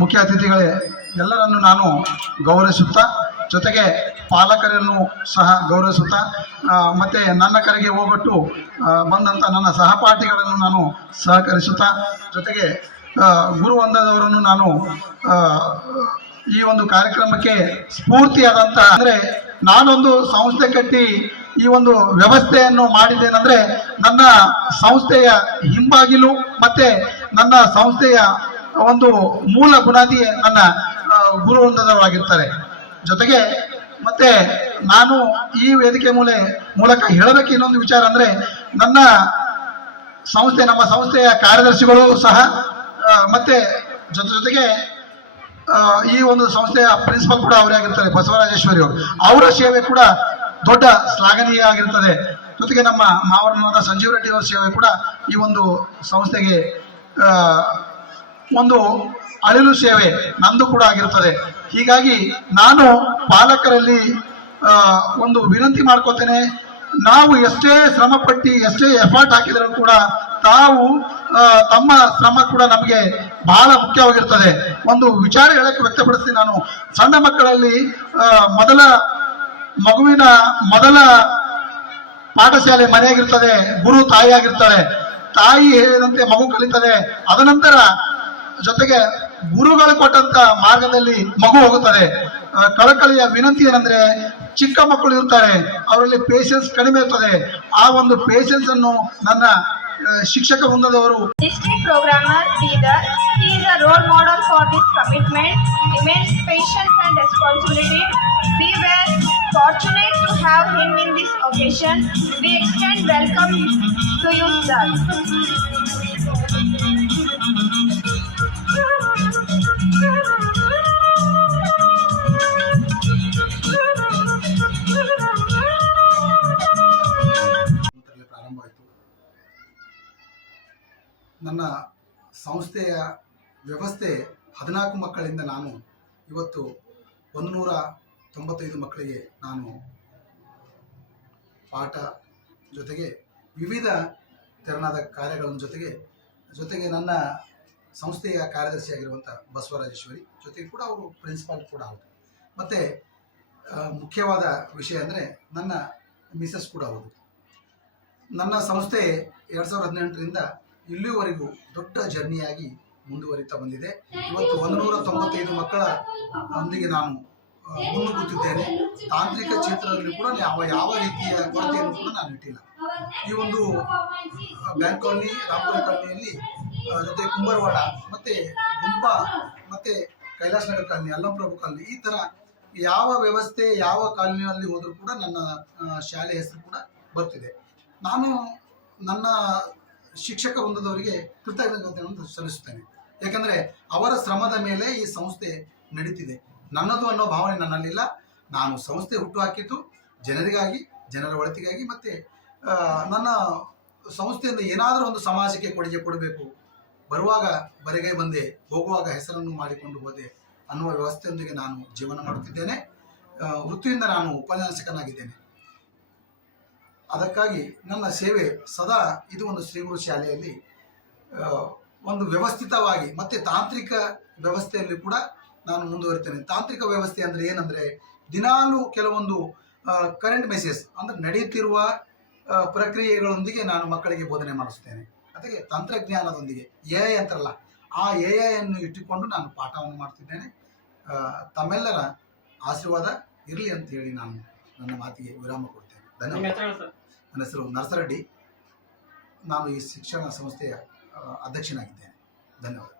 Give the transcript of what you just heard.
ಮುಖ್ಯ ಅತಿಥಿಗಳೇ, ಎಲ್ಲರನ್ನು ನಾನು ಗೌರವಿಸುತ್ತಾ, ಜೊತೆಗೆ ಪಾಲಕರನ್ನು ಸಹ ಗೌರವಿಸುತ್ತಾ, ಮತ್ತು ನನ್ನ ಕರೆಗೆ ಹೋಗೊಟ್ಟು ಬಂದಂಥ ನನ್ನ ಸಹಪಾಠಿಗಳನ್ನು ನಾನು ಸಹಕರಿಸುತ್ತಾ, ಜೊತೆಗೆ ಗುರುವಂದದವರನ್ನು ನಾನು ಈ ಒಂದು ಕಾರ್ಯಕ್ರಮಕ್ಕೆ ಸ್ಫೂರ್ತಿಯಾದಂಥ, ಅಂದರೆ ನಾನೊಂದು ಸಂಸ್ಥೆ ಕಟ್ಟಿ ಈ ಒಂದು ವ್ಯವಸ್ಥೆಯನ್ನು ಮಾಡಿದ್ದೇನೆಂದರೆ ನನ್ನ ಸಂಸ್ಥೆಯ ಹಿಂಬಾಗಿಲು ಮತ್ತು ನನ್ನ ಸಂಸ್ಥೆಯ ಒಂದು ಮೂಲ ಬುನಾದಿ ನನ್ನ ಗುರುವೃಂದದವರಾಗಿರ್ತಾರೆ. ಜೊತೆಗೆ ಮತ್ತೆ ನಾನು ಈ ವೇದಿಕೆ ಮೂಲಕ ಹೇಳಬೇಕು ಇನ್ನೊಂದು ವಿಚಾರ ಅಂದರೆ, ನಮ್ಮ ಸಂಸ್ಥೆಯ ಕಾರ್ಯದರ್ಶಿಗಳು ಸಹ ಮತ್ತೆ ಜೊತೆಗೆ ಈ ಒಂದು ಸಂಸ್ಥೆಯ ಪ್ರಿನ್ಸಿಪಲ್ ಕೂಡ ಅವರೇ ಆಗಿರ್ತಾರೆ, ಬಸವರಾಜೇಶ್ವರಿ ಅವರು. ಅವರ ಸೇವೆ ಕೂಡ ದೊಡ್ಡ ಶ್ಲಾಘನೀಯ ಆಗಿರ್ತದೆ. ಜೊತೆಗೆ ನಮ್ಮ ಮಾವರನಾದ ಸಂಜೀವ್ ರೆಡ್ಡಿ ಅವರ ಸೇವೆ ಕೂಡ ಈ ಒಂದು ಸಂಸ್ಥೆಗೆ ಒಂದು ಅಳಿಲು ಸೇವೆ ನಂದು ಕೂಡ ಆಗಿರುತ್ತದೆ. ಹೀಗಾಗಿ ನಾನು ಪಾಲಕರಲ್ಲಿ ಒಂದು ವಿನಂತಿ ಮಾಡ್ಕೋತೇನೆ, ನಾವು ಎಷ್ಟೇ ಶ್ರಮ ಪಟ್ಟು ಎಷ್ಟೇ ಎಫರ್ಟ್ ಹಾಕಿದರೂ ಕೂಡ ತಾವು ತಮ್ಮ ಶ್ರಮ ಕೂಡ ನಮಗೆ ಬಹಳ ಮುಖ್ಯವಾಗಿರ್ತದೆ. ಒಂದು ವಿಚಾರ ಹೇಳಕ್ಕೆ ವ್ಯಕ್ತಪಡಿಸ್ತೀನಿ. ನಾನು ಸಣ್ಣ ಮಕ್ಕಳಲ್ಲಿ ಮಗುವಿನ ಮೊದಲ ಪಾಠಶಾಲೆ ಮನೆಯಾಗಿರ್ತದೆ, ಗುರು ತಾಯಿ ಆಗಿರ್ತಾರೆ. ತಾಯಿ ಹೇಳಿದಂತೆ ಮಗು ಕಲಿತದೆ. ಅದನಂತರ ಜೊತೆಗೆ ಗುರುಗಳು ಕೊಟ್ಟಂತ ಮಾರ್ಗದಲ್ಲಿ ಮಗು ಹೋಗುತ್ತದೆ. ಕಳಕಳಿಯ ವಿನಂತಿ ಏನಂದ್ರೆ, ಚಿಕ್ಕ ಮಕ್ಕಳು ಇರ್ತಾರೆ, ಅವರಲ್ಲಿ ಪೇಷನ್ಸ್ ಕಡಿಮೆ ಇರ್ತದೆ. ಆ ಒಂದು ಪೇಷನ್ಸ್ ಅನ್ನು ನನ್ನ ಶಿಕ್ಷಕ ವೃಂದದವರು. District Programmer Bidar, he is a role model for this commitment, immense patience and responsibility. We were fortunate to have him in this occasion. We extend welcome to you, sir. ನನ್ನ ಸಂಸ್ಥೆಯ ವ್ಯವಸ್ಥೆ 14 ಮಕ್ಕಳಿಂದ ನಾನು ಇವತ್ತು 195 ಮಕ್ಕಳಿಗೆ ನಾನು ಪಾಠ ಜೊತೆಗೆ ವಿವಿಧ ತೆರನಾದ ಕಾರ್ಯಗಳನ್ನು ಜೊತೆಗೆ ನನ್ನ ಸಂಸ್ಥೆಯ ಕಾರ್ಯದರ್ಶಿಯಾಗಿರುವಂಥ ಬಸವರಾಜೇಶ್ವರಿ ಜೊತೆಗೆ ಕೂಡ ಅವರು ಪ್ರಿನ್ಸಿಪಾಲ್ ಕೂಡ ಹೌದು. ಮತ್ತು ಮುಖ್ಯವಾದ ವಿಷಯ ಅಂದರೆ ನನ್ನ ಮಿಸಸ್ ಕೂಡ ಹೌದು. ನನ್ನ ಸಂಸ್ಥೆ 2018ರಿಂದ ಇಲ್ಲಿವರೆಗೂ ದೊಡ್ಡ ಜರ್ನಿಯಾಗಿ ಮುಂದುವರಿತಾ ಬಂದಿದೆ. ಇವತ್ತು 195 ಮಕ್ಕಳ ಒಂದಿಗೆ ನಾನು ಮುನ್ನುಗ್ಗುತ್ತಿದ್ದೇನೆ. ತಾಂತ್ರಿಕ ಕ್ಷೇತ್ರದಲ್ಲಿ ಕೂಡ ಯಾವ ರೀತಿಯ ಕೊರತೆಯನ್ನು ಕೂಡ ನಾನು ಇಟ್ಟಿಲ್ಲ. ಈ ಒಂದು ಬ್ಯಾಂಕ್ ಕಾಲನಿ, ರಾಮಪುರ ಕಾಲನಿಯಲ್ಲಿ, ಜೊತೆ ಕುಂಬರವಾಡ, ಮತ್ತು ಗುಂಪ, ಮತ್ತು ಕೈಲಾಸ ನಗರ ಕಾಲನಿ, ಅಲ್ಲಂಪ್ರಭು ಕಾಲನಿ, ಈ ಥರ ಯಾವ ವ್ಯವಸ್ಥೆ ಯಾವ ಕಾಲನಿಯಲ್ಲಿ ಹೋದರೂ ಕೂಡ ನನ್ನ ಶಾಲೆ ಹೆಸರು ಕೂಡ ಬರ್ತಿದೆ. ನಾನು ನನ್ನ ಶಿಕ್ಷಕ ವೃಂದದವರಿಗೆ ಕೃತಜ್ಞತೆಯನ್ನು ಸಲ್ಲಿಸುತ್ತೇನೆ. ಯಾಕಂದರೆ ಅವರ ಶ್ರಮದ ಮೇಲೆ ಈ ಸಂಸ್ಥೆ ನಡೀತಿದೆ. ನನ್ನದು ಅನ್ನೋ ಭಾವನೆ ನನ್ನಲ್ಲಿಲ್ಲ. ನಾನು ಸಂಸ್ಥೆ ಹುಟ್ಟುಹಾಕಿದ್ದು ಜನರಿಗಾಗಿ, ಜನರ ಒಳಿತಿಗಾಗಿ, ಮತ್ತು ನನ್ನ ಸಂಸ್ಥೆಯಿಂದ ಏನಾದರೂ ಒಂದು ಸಮಾಜಕ್ಕೆ ಕೊಡುಗೆ ಕೊಡಬೇಕು, ಬರುವಾಗ ಬರೆಗೈ ಬಂದೆ, ಹೋಗುವಾಗ ಹೆಸರನ್ನು ಮಾಡಿಕೊಂಡು ಹೋದೆ ಅನ್ನುವ ವ್ಯವಸ್ಥೆಯೊಂದಿಗೆ ನಾನು ಜೀವನ ಮಾಡುತ್ತಿದ್ದೇನೆ. ವೃತ್ತಿಯಿಂದ ನಾನು ಉಪನ್ಯಾಸಕನಾಗಿದ್ದೇನೆ. ಅದಕ್ಕಾಗಿ ನನ್ನ ಸೇವೆ ಸದಾ ಇದು ಒಂದು ಶ್ರೀಗುರು ಶಾಲೆಯಲ್ಲಿ ಒಂದು ವ್ಯವಸ್ಥಿತವಾಗಿ ಮತ್ತು ತಾಂತ್ರಿಕ ವ್ಯವಸ್ಥೆಯಲ್ಲಿ ಕೂಡ ನಾನು ಮುಂದುವರಿತೇನೆ. ತಾಂತ್ರಿಕ ವ್ಯವಸ್ಥೆ ಅಂದರೆ ಏನಂದರೆ, ದಿನಾಲೂ ಕೆಲವೊಂದು ಕರೆಂಟ್ ಮೆಸೇಜ್ ಅಂದರೆ ನಡೆಯುತ್ತಿರುವ ಪ್ರಕ್ರಿಯೆಗಳೊಂದಿಗೆ ನಾನು ಮಕ್ಕಳಿಗೆ ಬೋಧನೆ ಮಾಡಿಸ್ತೇನೆ. ಅದಕ್ಕೆ ತಂತ್ರಜ್ಞಾನದೊಂದಿಗೆ AI ಅಂತಾರಲ್ಲ, ಆ AI ಅನ್ನು ಇಟ್ಟುಕೊಂಡು ನಾನು ಪಾಠವನ್ನು ಮಾಡ್ತಿದ್ದೇನೆ. ತಮ್ಮೆಲ್ಲರ ಆಶೀರ್ವಾದ ಇರಲಿ ಅಂತೇಳಿ ನಾನು ನನ್ನ ಮಾತಿಗೆ ವಿರಾಮ ಕೊಡ್ತೇನೆ. ಧನ್ಯವಾದ. ನನ್ನ ಹೆಸರು ನರಸರೆಡ್ಡಿ. ನಾನು ಈ ಶಿಕ್ಷಣ ಸಂಸ್ಥೆಯ ಅಧ್ಯಕ್ಷನಾಗಿದ್ದೇನೆ. ಧನ್ಯವಾದ.